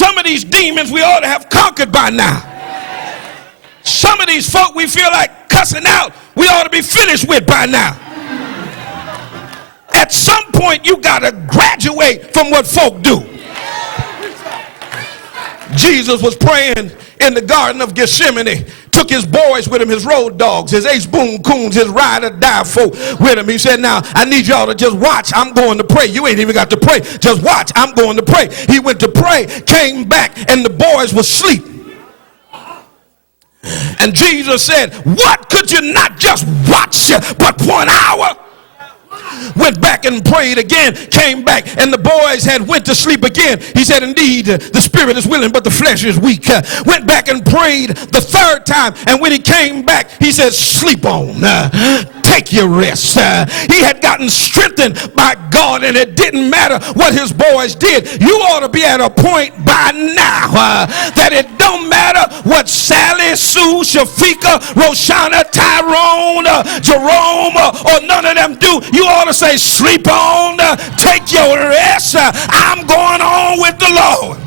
Some of these demons we ought to have conquered by now. Some of these folk we feel like cussing out, we ought to be finished with by now. At some point, you got to graduate from what folk do. Jesus was praying in the Garden of Gethsemane, took his boys with him, his road dogs, his ace boom coons, his ride or die folk with him. He said, now, I need y'all to just watch. I'm going to pray. You ain't even got to pray. Just watch. I'm going to pray. He went to pray, came back, and the boys were asleep. And Jesus said, what, could you not just watch but 1 hour? Went back and prayed again, came back, and the boys had went to sleep again. He said, indeed, the spirit is willing, but the flesh is weak. Went back and prayed the third time, and when he came back, he said, sleep on. Take your rest. He had gotten strengthened by God, and it didn't matter what his boys did. You ought to be at a point by now that it don't matter what Sally, Sue, Shafika, Roshana, Tyrone, Jerome, or none of them do. You ought to say, sleep on, take your rest. I'm going on with the Lord.